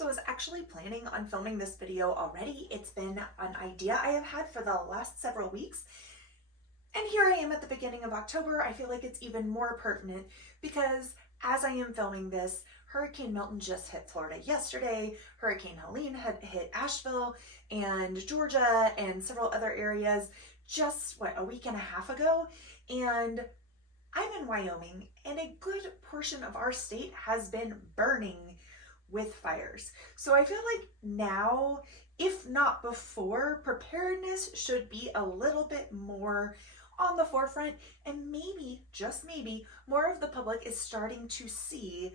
So I was actually planning on filming this video already. It's been an idea I have had for the last several weeks. And here I am at the beginning of October. I feel like it's even more pertinent because as I am filming this, Hurricane Milton just hit Florida yesterday. Hurricane Helene had hit Asheville and Georgia and several other areas just, a week and a half ago. And I'm in Wyoming, and a good portion of our state has been burning with fires. So I feel like now, if not before, preparedness should be a little bit more on the forefront, and maybe, just maybe, more of the public is starting to see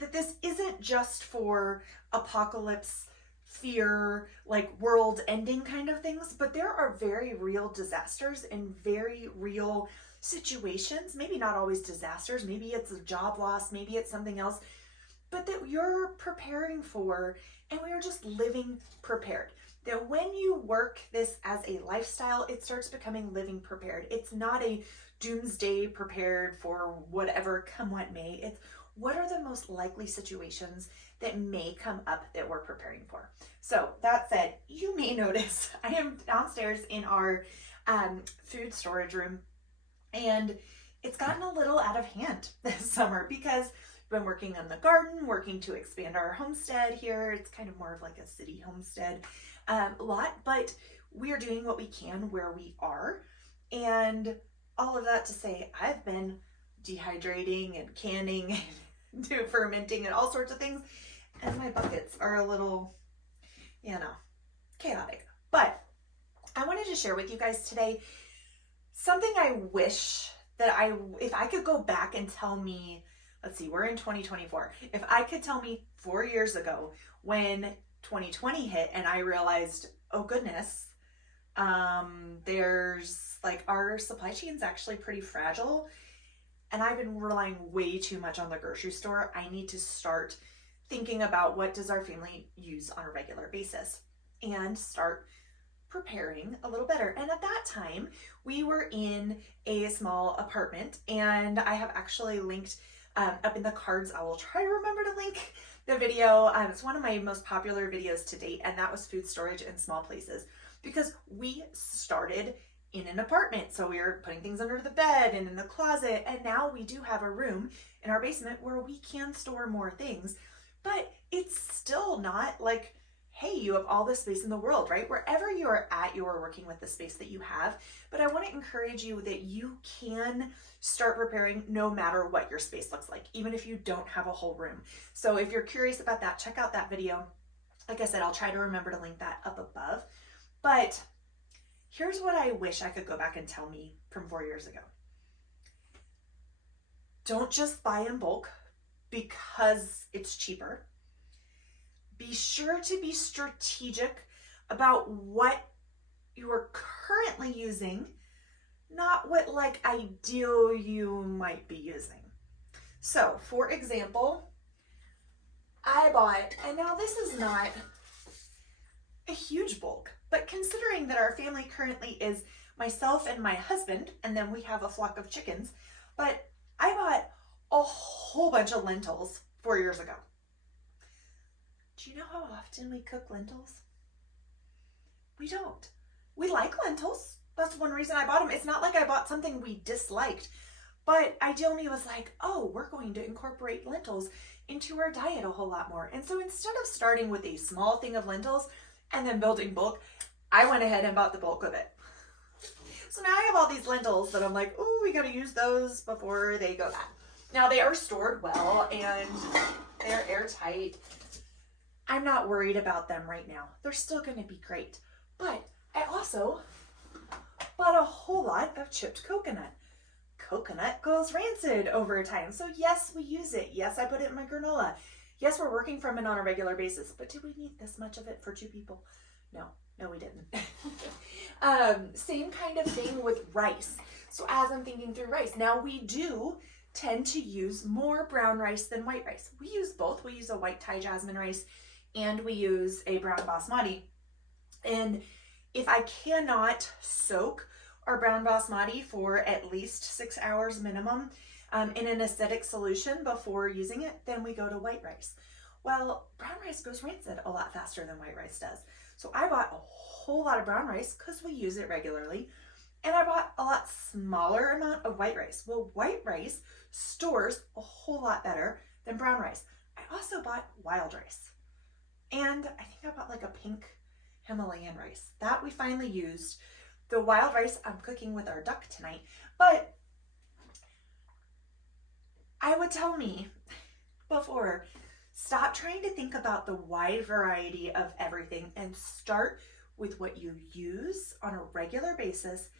that this isn't just for apocalypse, fear, like world ending kind of things, but there are very real disasters and very real situations, maybe not always disasters, maybe it's a job loss, maybe it's something else, but that you're preparing for, and we are just living prepared. That when you work this as a lifestyle, it starts becoming living prepared. It's not a doomsday prepared for whatever come what may. It's what are the most likely situations that may come up that we're preparing for. So that said, you may notice I am downstairs in our food storage room, and it's gotten a little out of hand this summer because we've been working on the garden, working to expand our homestead here. It's kind of more of like a city homestead lot, but we are doing what we can where we are. And all of that to say, I've been dehydrating and canning and fermenting and all sorts of things. And my buckets are a little, chaotic. But I wanted to share with you guys today something I wish that if I could go back and tell me, let's see, we're in 2024. If I could tell me 4 years ago when 2020 hit and I realized, oh goodness, there's like our supply chain's actually pretty fragile and I've been relying way too much on the grocery store. I need to start thinking about what does our family use on a regular basis and start preparing a little better. And at that time, we were in a small apartment, and I have actually linked up in the cards. I will try to remember to link the video. It's one of my most popular videos to date, and that was food storage in small places, because we started in an apartment. So we were putting things under the bed and in the closet, and now we do have a room in our basement where we can store more things, but it's still not like, hey, you have all the space in the world, right? Wherever you are at, you are working with the space that you have. But I want to encourage you that you can start preparing no matter what your space looks like, even if you don't have a whole room. So if you're curious about that, check out that video. Like I said, I'll try to remember to link that up above. But here's what I wish I could go back and tell me from 4 years ago. Don't just buy in bulk because it's cheaper. Be sure to be strategic about what you are currently using, not what ideal you might be using. So for example, I bought, and now this is not a huge bulk, but considering that our family currently is myself and my husband, and then we have a flock of chickens, but I bought a whole bunch of lentils 4 years ago. Do you know how often we cook lentils? We don't. We like lentils. That's one reason I bought them. It's not like I bought something we disliked, but Ideal Me was like, oh, we're going to incorporate lentils into our diet a whole lot more. And so instead of starting with a small thing of lentils and then building bulk, I went ahead and bought the bulk of it. So now I have all these lentils that I'm like, oh, we got to use those before they go bad. Now they are stored well and they're airtight. I'm not worried about them right now. They're still going to be great. But I also bought a whole lot of chipped coconut. Coconut goes rancid over time. So yes, we use it. Yes, I put it in my granola. Yes, we're working from it on a regular basis. But do we need this much of it for 2 people? No, we didn't. Same kind of thing with rice. So as I'm thinking through rice, now we do tend to use more brown rice than white rice. We use both. We use a white Thai jasmine rice and we use a brown basmati. And if I cannot soak our brown basmati for at least 6 hours minimum in an acidic solution before using it, then we go to white rice. Well, brown rice goes rancid a lot faster than white rice does. So I bought a whole lot of brown rice because we use it regularly. And I bought a lot smaller amount of white rice. Well, white rice stores a whole lot better than brown rice. I also bought wild rice. And I think I bought like a pink Himalayan rice. That we finally used. The wild rice I'm cooking with our duck tonight. But I would tell me before, stop trying to think about the wide variety of everything and start with what you use on a regular basis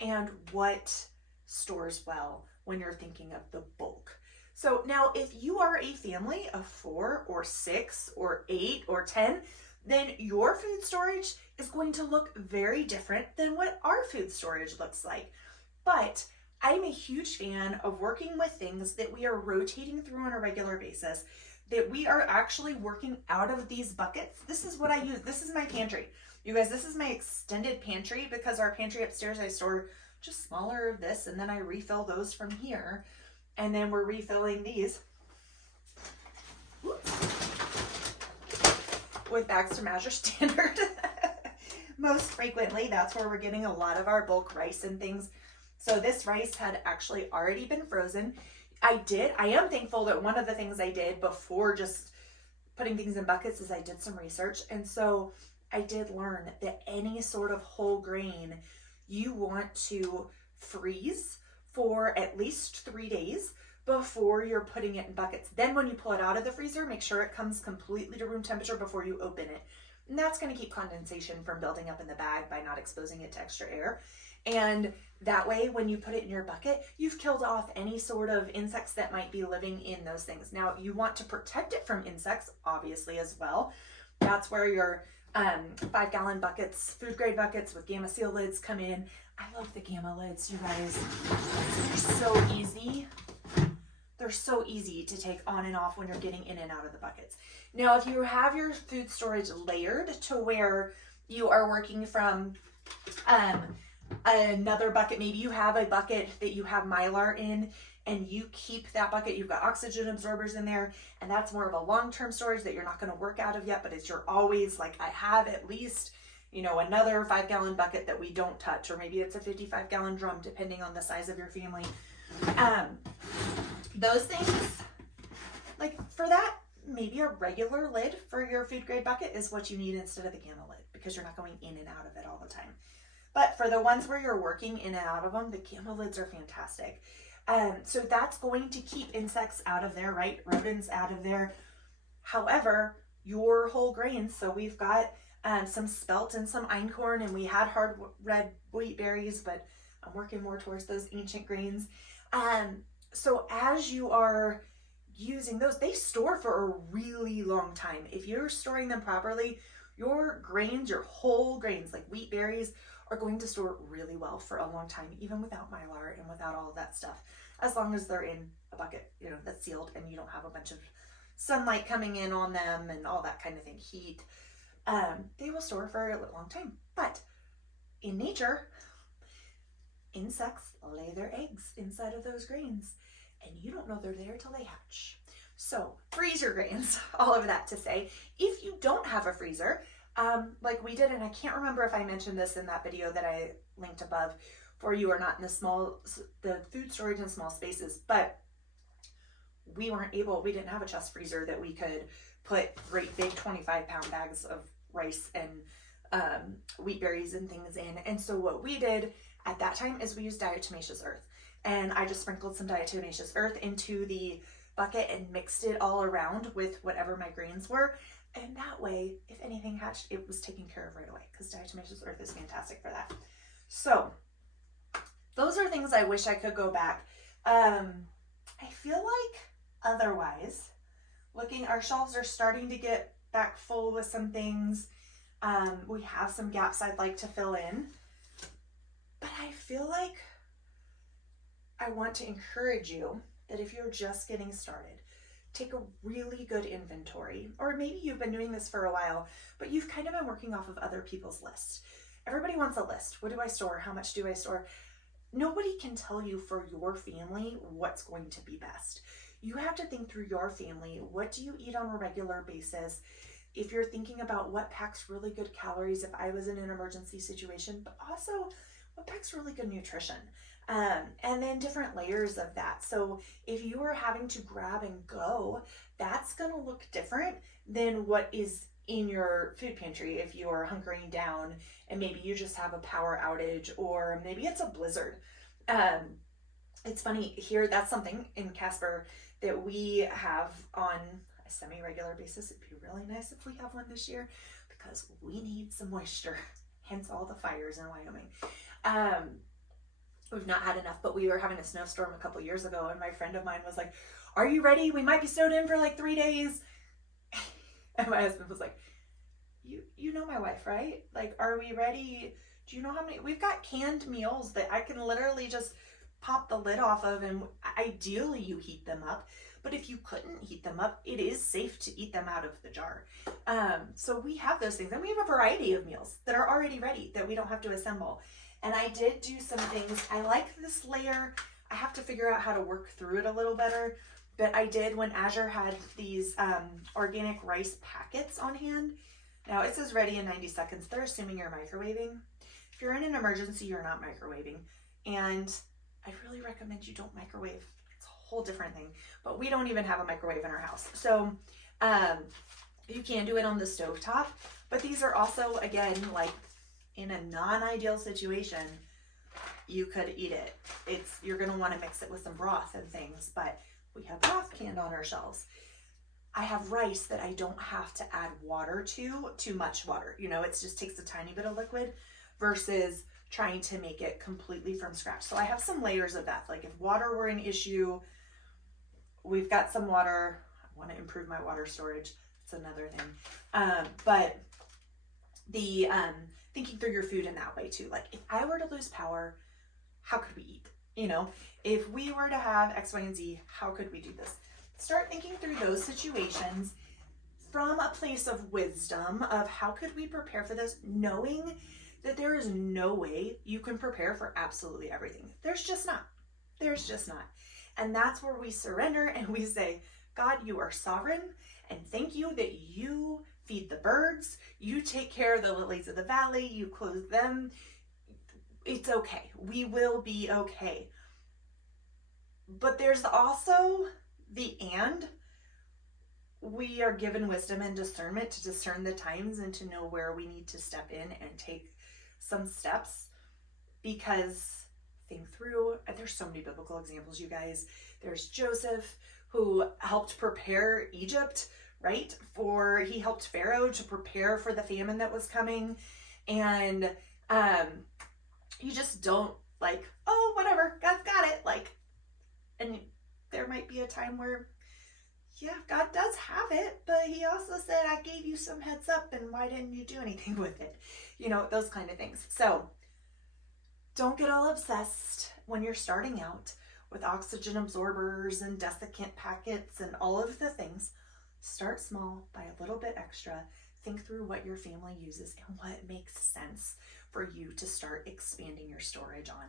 and what stores well when you're thinking of the bulk. So now if you are a family of 4 or 6 or 8 or 10, then your food storage is going to look very different than what our food storage looks like. But I'm a huge fan of working with things that we are rotating through on a regular basis, that we are actually working out of these buckets. This is what I use. This is my pantry. You guys, this is my extended pantry because our pantry upstairs, I store just smaller of this and then I refill those from here. And then we're refilling these with bags to measure standard. Most frequently, that's where we're getting a lot of our bulk rice and things. So this rice had actually already been frozen. I am thankful that one of the things I did before just putting things in buckets is I did some research. And so I did learn that any sort of whole grain you want to freeze for at least 3 days before you're putting it in buckets. Then when you pull it out of the freezer, make sure it comes completely to room temperature before you open it. And that's going to keep condensation from building up in the bag by not exposing it to extra air. And that way, when you put it in your bucket, you've killed off any sort of insects that might be living in those things. Now, you want to protect it from insects, obviously, as well. That's where your 5-gallon buckets, food grade buckets with Gamma Seal lids come in. I love the Gamma lids, you guys. They're so easy. They're so easy to take on and off when you're getting in and out of the buckets. Now, if you have your food storage layered to where you are working from another bucket, maybe you have a bucket that you have Mylar in and you keep that bucket, you've got oxygen absorbers in there, and that's more of a long-term storage that you're not going to work out of yet, but you're always like, I have at least, another 5-gallon bucket that we don't touch, or maybe it's a 55-gallon drum, depending on the size of your family. Those things, like for that, maybe a regular lid for your food grade bucket is what you need instead of the Gamma lid, because you're not going in and out of it all the time. But for the ones where you're working in and out of them, the Gamma lids are fantastic. So that's going to keep insects out of there, right? Rodents out of there. However, your whole grains, so we've got some spelt and some einkorn, and we had hard red wheat berries, but I'm working more towards those ancient grains. So as you are using those, they store for a really long time. If you're storing them properly, your grains, your whole grains, like wheat berries, are going to store really well for a long time, even without Mylar and without all of that stuff, as long as they're in a bucket, that's sealed and you don't have a bunch of sunlight coming in on them and all that kind of thing, heat. They will store for a long time. But in nature, insects lay their eggs inside of those grains, and you don't know they're there till they hatch. So freeze your grains, all of that to say, if you don't have a freezer, like we did, and I can't remember if I mentioned this in that video that I linked above for you or not, in the food storage in small spaces, but we didn't have a chest freezer that we could put great big 25-pound bags of rice and wheat berries and things in. And so what we did at that time is we used diatomaceous earth, and I just sprinkled some diatomaceous earth into the bucket and mixed it all around with whatever my grains were. And that way, if anything hatched, it was taken care of right away, because diatomaceous earth is fantastic for that. So those are things I wish I could go back. I feel like otherwise, our shelves are starting to get back full with some things. We have some gaps I'd like to fill in, but I feel like I want to encourage you that if you're just getting started, take a really good inventory, or maybe you've been doing this for a while, but you've kind of been working off of other people's lists. Everybody wants a list. What do I store? How much do I store? Nobody can tell you for your family what's going to be best. You have to think through your family. What do you eat on a regular basis? If you're thinking about what packs really good calories, if I was in an emergency situation, but also what packs really good nutrition. And then different layers of that. So if you are having to grab and go, that's going to look different than what is in your food pantry if you are hunkering down and maybe you just have a power outage, or maybe it's a blizzard. It's funny here, that's something in Casper that we have on a semi-regular basis. It'd be really nice if we have one this year because we need some moisture, hence all the fires in Wyoming. We've not had enough, but we were having a snowstorm a couple years ago, and my friend of mine was like, "Are you ready? We might be snowed in for like 3 days." And my husband was like, you know my wife, right? Like, are we ready? Do you know how many? We've got canned meals that I can literally just pop the lid off of, and ideally you heat them up. But if you couldn't heat them up, it is safe to eat them out of the jar. So we have those things, and we have a variety of meals that are already ready that we don't have to assemble. And I did do some things. I like this layer. I have to figure out how to work through it a little better. But I did, when Azure had these organic rice packets on hand. Now it says ready in 90 seconds. They're assuming you're microwaving. If you're in an emergency, you're not microwaving. And I really recommend you don't microwave. It's a whole different thing. But we don't even have a microwave in our house. So you can do it on the stovetop. But these are also, again, like in a non-ideal situation, you could eat it. You're going to want to mix it with some broth and things. But we have broth canned on our shelves. I have rice that I don't have to add water to, too much water. You know, it just takes a tiny bit of liquid versus trying to make it completely from scratch. So I have some layers of that. Like if water were an issue, we've got some water. I want to improve my water storage. It's another thing. But the thinking through your food in that way too. Like if I were to lose power, how could we eat? You know, if we were to have X, Y, and Z, how could we do this? Start thinking through those situations from a place of wisdom of how could we prepare for this, knowing that there is no way you can prepare for absolutely everything. There's just not. There's just not. And that's where we surrender and we say, God, you are sovereign, and thank you that you feed the birds, you take care of the lilies of the valley, you clothe them. It's okay. We will be okay. But there's also and we are given wisdom and discernment to discern the times and to know where we need to step in and take some steps, because think through, there's so many biblical examples, you guys. There's Joseph, who helped prepare Egypt, right? He helped Pharaoh to prepare for the famine that was coming. And you just don't like, oh, whatever, God's got it. Like, and there might be a time where, yeah, God does have it, but he also said, I gave you some heads up, and why didn't you do anything with it? You know, those kind of things. So don't get all obsessed when you're starting out with oxygen absorbers and desiccant packets and all of the things. Start small, buy a little bit extra, think through what your family uses and what makes sense for you to start expanding your storage on.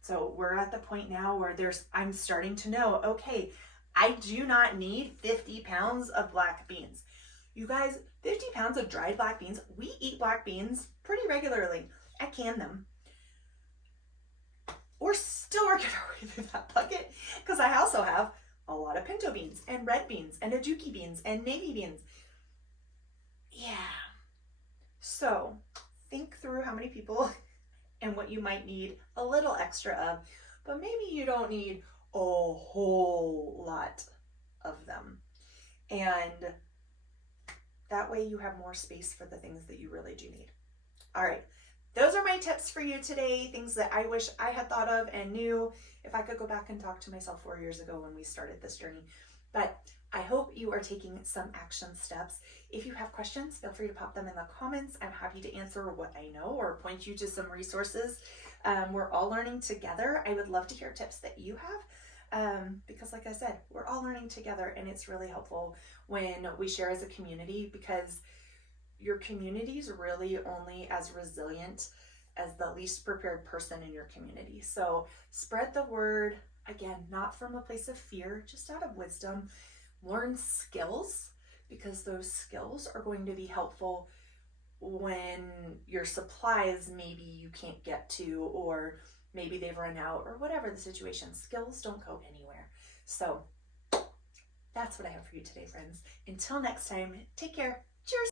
So we're at the point now where I'm starting to know, okay, I do not need 50 pounds of black beans. You guys, 50 pounds of dried black beans. We eat black beans pretty regularly. I can them. We're still working our way through that bucket because I also have a lot of pinto beans and red beans and aduki beans and navy beans. Yeah. So think through how many people and what you might need a little extra of, but maybe you don't need a whole lot of them. And that way you have more space for the things that you really do need. All right. Those are my tips for you today, things that I wish I had thought of and knew if I could go back and talk to myself 4 years ago when we started this journey. But I hope you are taking some action steps. If you have questions, feel free to pop them in the comments. I'm happy to answer what I know or point you to some resources. We're all learning together. I would love to hear tips that you have because like I said, we're all learning together, and it's really helpful when we share as a community, because your community is really only as resilient as the least prepared person in your community. So spread the word again, not from a place of fear, just out of wisdom. Learn skills, because those skills are going to be helpful when your supplies maybe you can't get to, or maybe they've run out, or whatever the situation. Skills don't go anywhere. So that's what I have for you today, friends. Until next time, take care.